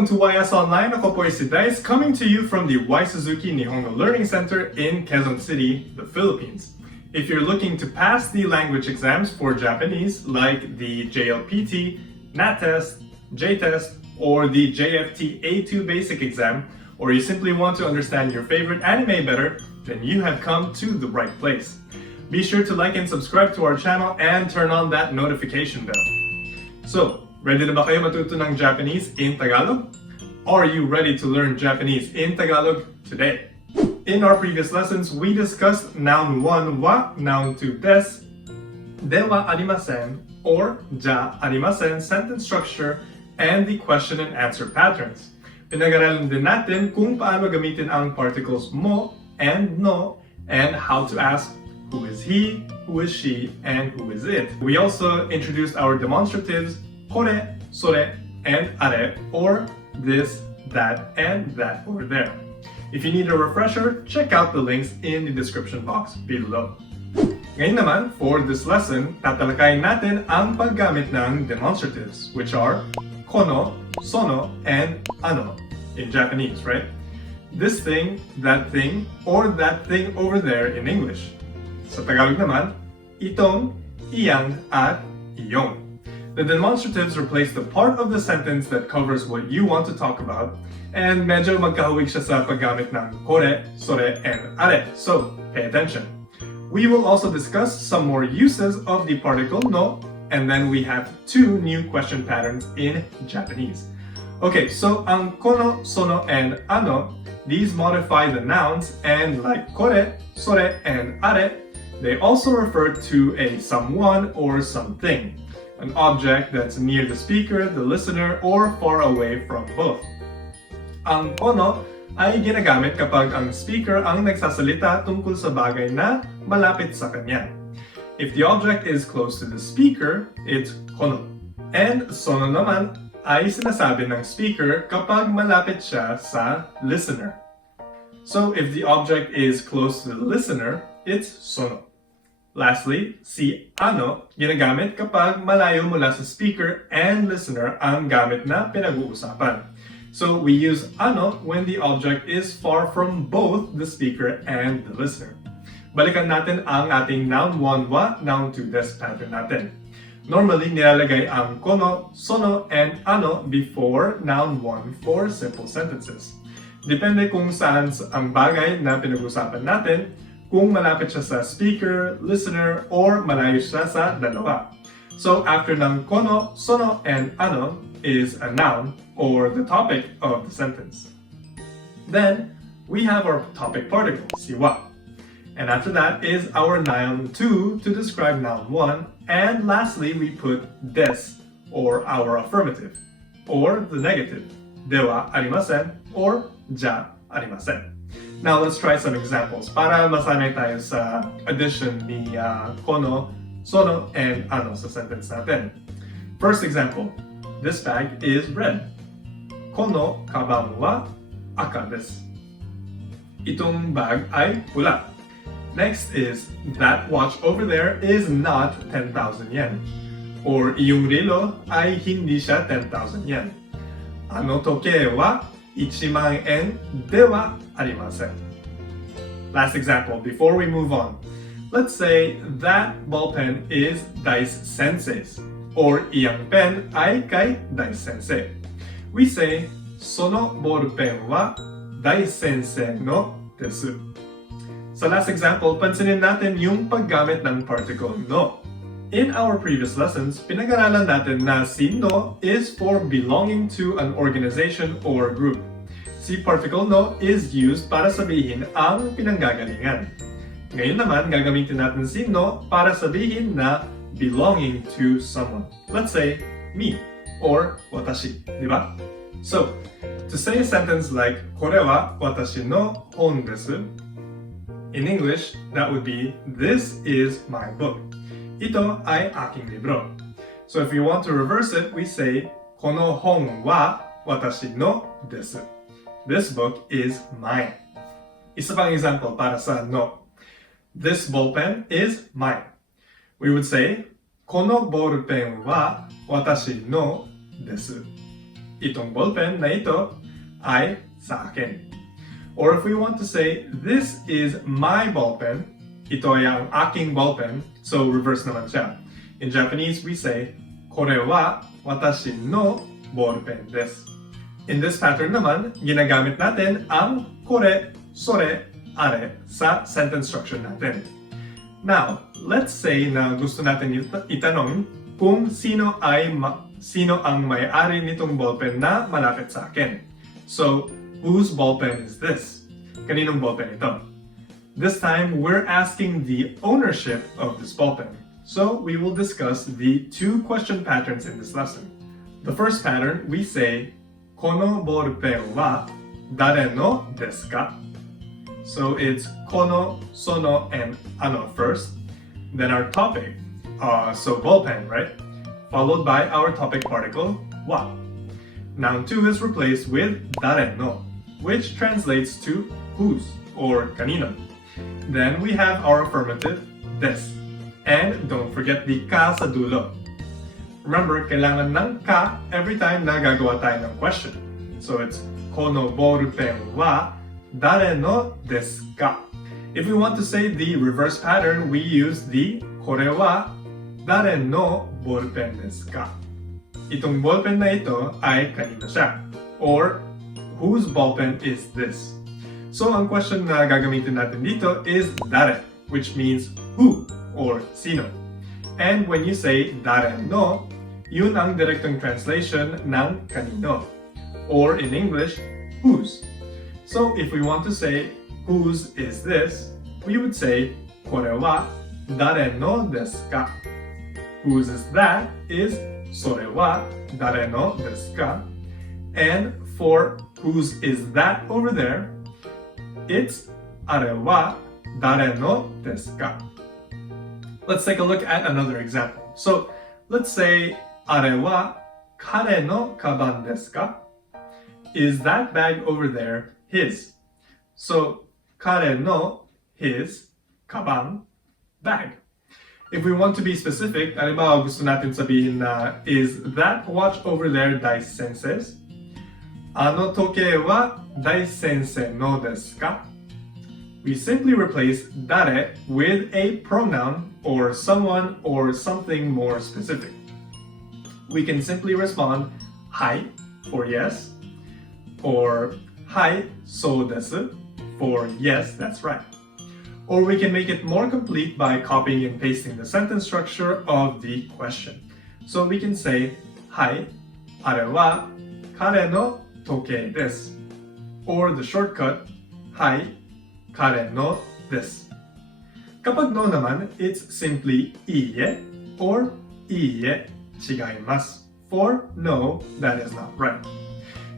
Welcome to YS Online. Ako po si Dice, coming to you from the Y Suzuki Nihongo Learning Center in Quezon City, the Philippines. If you're looking to pass the language exams for Japanese, like the JLPT, NAT-Test, J-Test, or the JFT A2 basic exam, or you simply want to understand your favorite anime better, then you have come to the right place. Be sure to like and subscribe to our channel and turn on that notification bell. So, ready na ba kayo matuto ng Japanese in Tagalog? Are you ready to learn Japanese in Tagalog today? In our previous lessons, we discussed noun 1 wa, noun 2 des, dewa arimasen, or ja arimasen sentence structure, and the question and answer patterns. Pinag-aralan din natin kung paano gamitin ang particles mo and no, and how to ask who is he, who is she, and who is it. We also introduced our demonstratives, kore, sore, and are, or this, that, and that, or there. If you need a refresher, check out the links in the description box below. Ngayon naman, for this lesson, tatalakayin natin ang paggamit ng demonstratives, which are kono, sono, and ano in Japanese, right? This thing, that thing, or that thing over there in English. Sa Tagalog naman, itong, iyang, at iyong. The demonstratives replace the part of the sentence that covers what you want to talk about, and medyo magkahawig siya sa paggamit ng kore, sore, and are, so pay attention. We will also discuss some more uses of the particle no, and then we have two new question patterns in Japanese. Okay, so ang kono, sono, and ano, these modify the nouns, and like kore, sore, and are, they also refer to a someone or something, an object that's near the speaker, the listener, or far away from both. Ang kono ay ginagamit kapag ang speaker ang nagsasalita tungkol sa bagay na malapit sa kanya. If the object is close to the speaker, it's kono. And sono naman ay sinasabi ng speaker kapag malapit siya sa listener. So if the object is close to the listener, it's sono. Lastly, si ano ginagamit kapag malayo mula sa speaker and listener ang gamit na pinag-uusapan. So we use ano when the object is far from both the speaker and the listener. Balikan natin ang ating noun 1 wa, noun 2 des pattern natin. Normally, nilalagay ang kono, sono, and ano before noun 1 for simple sentences. Depende kung saan ang bagay na pinag-usapan natin, kung malapit siya sa speaker, listener, or malayo siya sa dalawa. So after ng kono, sono, and ano is a noun or the topic of the sentence. Then we have our topic particle, si wa. And after that is our noun 2 to describe noun 1. And lastly, we put des, or our affirmative, or the negative, dewa arimasen, or ja arimasen. Now let's try some examples para masanay tayo sa addition ni kono, sono, and ano sa sentence natin. First example, this bag is red. Kono kabang wa aka desu. Itong bag ay pula. Next is, that watch over there is not 10,000 yen. Or iyong relo ay hindi siya 10,000 yen. Ano toke wa 1,000,000 yen dewa arimasen. Last example before we move on. Let's say that ball pen is Dice Sensei's, or iyang pen ay kay Dice Sensei. We say, sono ball pen wa Dice Sensei no desu. Sa last example, pansinin natin yung paggamit ng particle no. In our previous lessons, pinag-aralan natin na si no is for belonging to an organization or group. Si particle no is used para sabihin ang pinanggagalingan. Ngayon naman, gagamitin natin si no para sabihin na belonging to someone. Let's say, me, or watashi, di ba? So, to say a sentence like, kore wa watashi no hon desu, in English, that would be, this is my book. Ito ay aking libro. So if you want to reverse it, we say, kono hon wa watashi no desu. This book is mine. Isa pang example para sa no. This ballpen is mine. We would say, kono ballpen wa watashi no desu. itong ballpen na ito ay sa akin. Or if we want to say, this is my ballpen, ito ay ang aking ballpen, so reverse naman siya. In Japanese, we say, これは私の ballpen です。In this pattern naman, ginagamit natin ang kore, sore, are sa sentence structure natin. Now, let's say na gusto natin itanong kung sino ang may-ari nitong ballpen na malapit sa akin. So, whose ballpen is this? Kaninong ballpen ito? This time, we're asking the ownership of this ballpen. So, we will discuss the two question patterns in this lesson. The first pattern, we say, このボールペンは誰のですか? So it's この, その, and あの first. Then our topic, so ballpen, right? Followed by our topic particle, wa. Noun 2 is replaced with 誰の, which translates to whose or kanino. Then we have our affirmative, des. And don't forget the ka sa dulo. Remember, kailangan ng ka every time na gagawa tayo ng question. So it's このボールペンは誰のですか? If we want to say the reverse pattern, we use the これは誰のボールペンですか? Itong ballpen na ito ay kanino siya? Or whose ballpen is this? So ang question na gagamitin natin dito is dare, which means who or sino. And when you say dare no, yun ang direktong translation ng kanino. Or in English, whose. So if we want to say whose is this, we would say これは誰のですか? Whose is that is それは誰のですか? And for whose is that over there, it's あれは誰のですか? Let's take a look at another example. So let's say あれは彼のカバンですか? Is that bag over there his? So 彼の his カバン bag. If we want to be specific, halimbawa gusto natin sabihin na is that watch over there dai sensei's? Ano toke wa dai sensei no desu ka? We simply replace dare with a pronoun or someone or something more specific. We can simply respond hai for yes, or hai so desu for yes, that's right. Or we can make it more complete by copying and pasting the sentence structure of the question. So we can say hai, are wa kare no toke desu. Or the shortcut hai, kare no desu. Kapag no naman, it's simply iie or iie chigaimasu. For no, that is not right.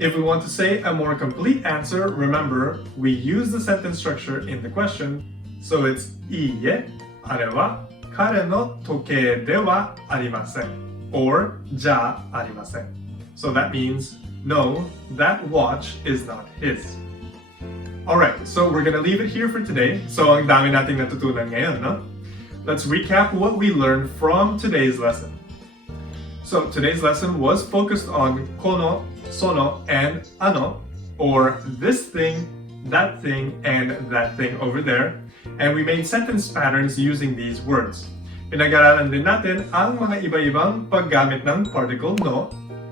If we want to say a more complete answer, remember, we use the sentence structure in the question. So it's いいえ、あれは彼の時計ではありません or じゃありません So that means no, that watch is not his. Alright, so we're gonna leave it here for today. So ang dami nating natutunan ngayon, no? Let's recap what we learned from today's lesson. So today's lesson was focused on kono, sono, and ano, or this thing, that thing, and that thing over there. And we made sentence patterns using these words. Pinag-aralan din natin ang mga iba-ibang paggamit ng particle no.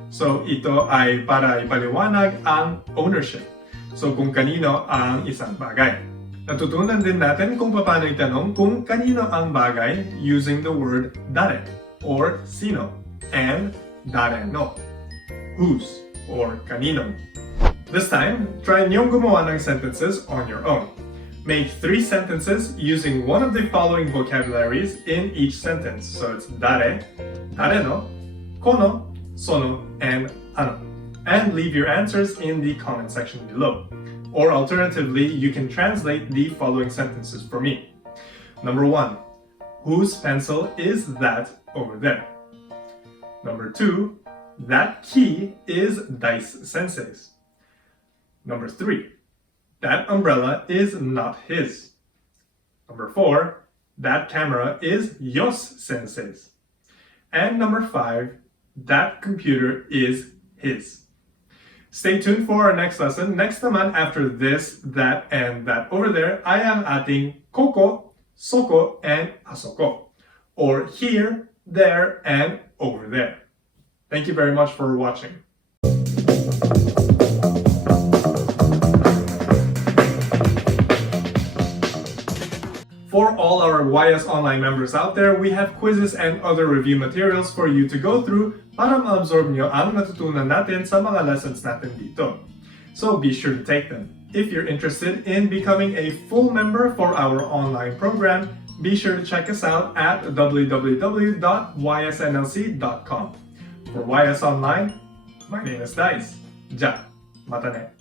So ito ay para ipaliwanag ang ownership. So kung kanino ang isang bagay. Natutunan din natin kung paano itanong kung kanino ang bagay using the word dare or sino and dare no, whose or kanino. This time, try niyong gumawa ng sentences on your own. Make 3 sentences using one of the following vocabularies in each sentence. So it's dare, dare no, kono, sono, and ano. And leave your answers in the comment section below. Or alternatively, you can translate the following sentences for me. Number 1, whose pencil is that over there? Number 2, that key is Dice Sensei's. Number 3, that umbrella is not his. Number 4, that camera is Yos Sensei's. And number 5, that computer is his. Stay tuned for our next lesson. Next naman, after this, that, and that over there, ay ang ating koko, soko, and asoko. Or here, there, and over there. Thank you very much for watching. For all our YS Online members out there, we have quizzes and other review materials for you to go through para ma-absorb nyo ang natutunan natin sa mga lessons natin dito. So be sure to take them. If you're interested in becoming a full member for our online program, be sure to check us out at www.ysnlc.com. For YS Online, my name is Dice. Ja, matane.